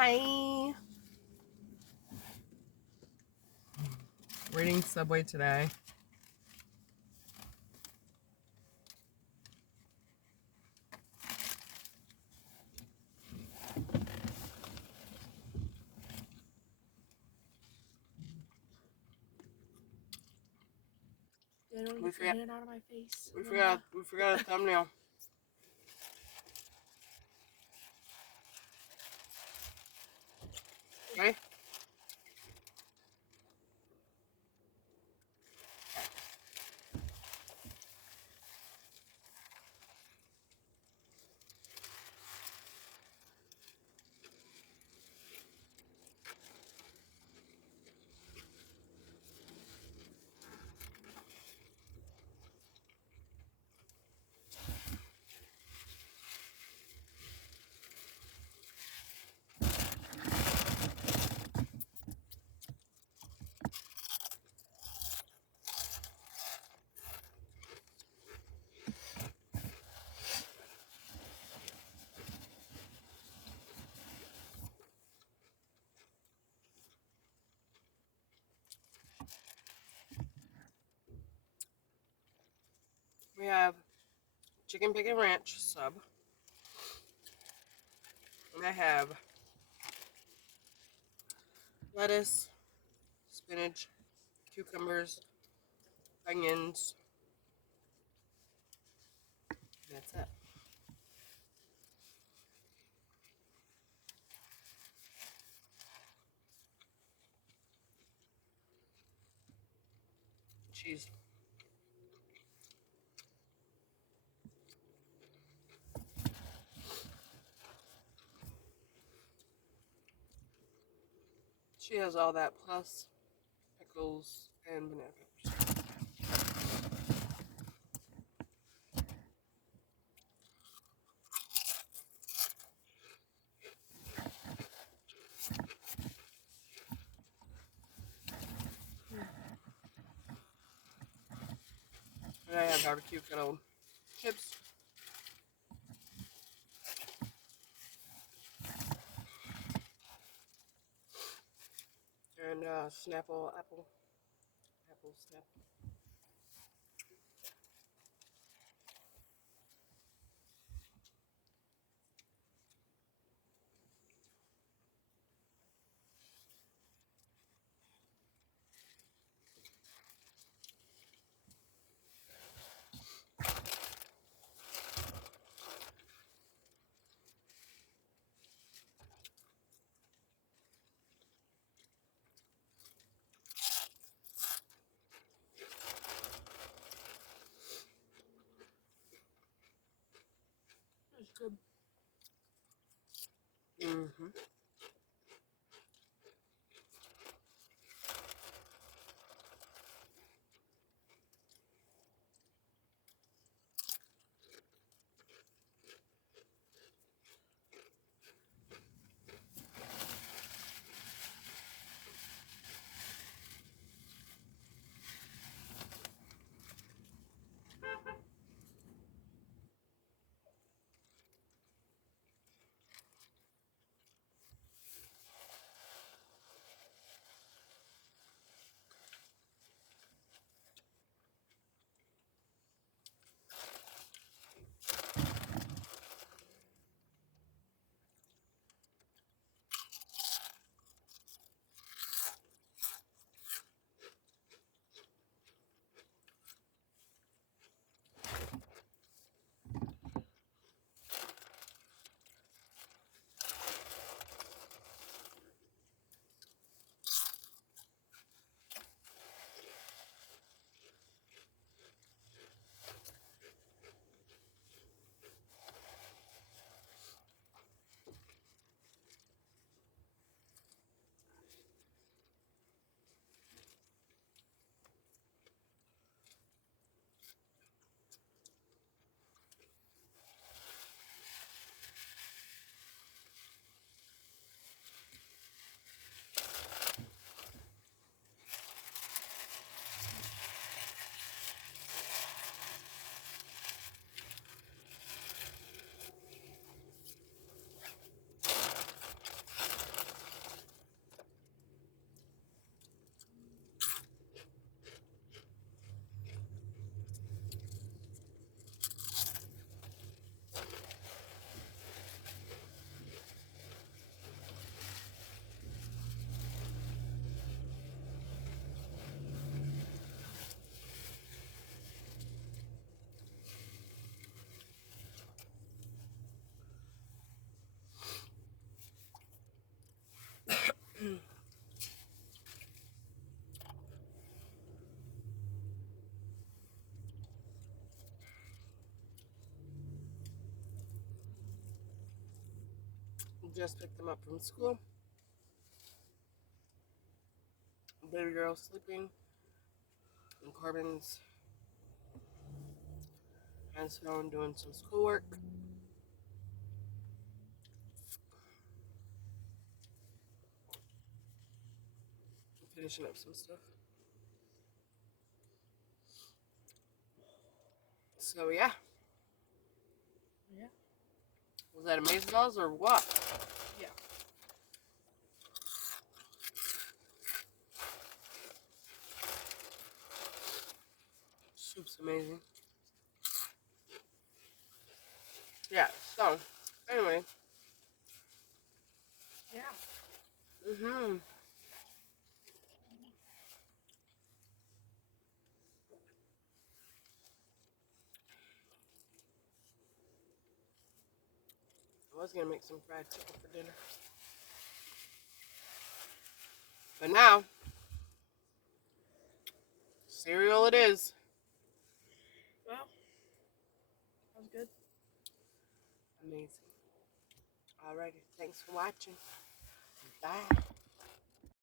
Hi. Waiting Subway today. We forgot. Hand out of my face. We forgot a thumbnail. Okay. We have chicken bacon ranch sub. And I have lettuce, spinach, cucumbers, onions. That's it. Cheese. She has all that plus pickles and banana peppers. And I have barbecue kettle chips. And Snapple apple snap. That's good. Mm-hmm. Just picked them up from school. Baby girl's sleeping. And Corbin's on his phone doing some schoolwork. Finishing up some stuff. So yeah. Yeah. Was that amazeballs or what? Yeah. Soup's amazing. Yeah, so anyway. Yeah. I was gonna make some fried chicken for dinner. But now, cereal it is. Well, that was good. Amazing. Alrighty, thanks for watching.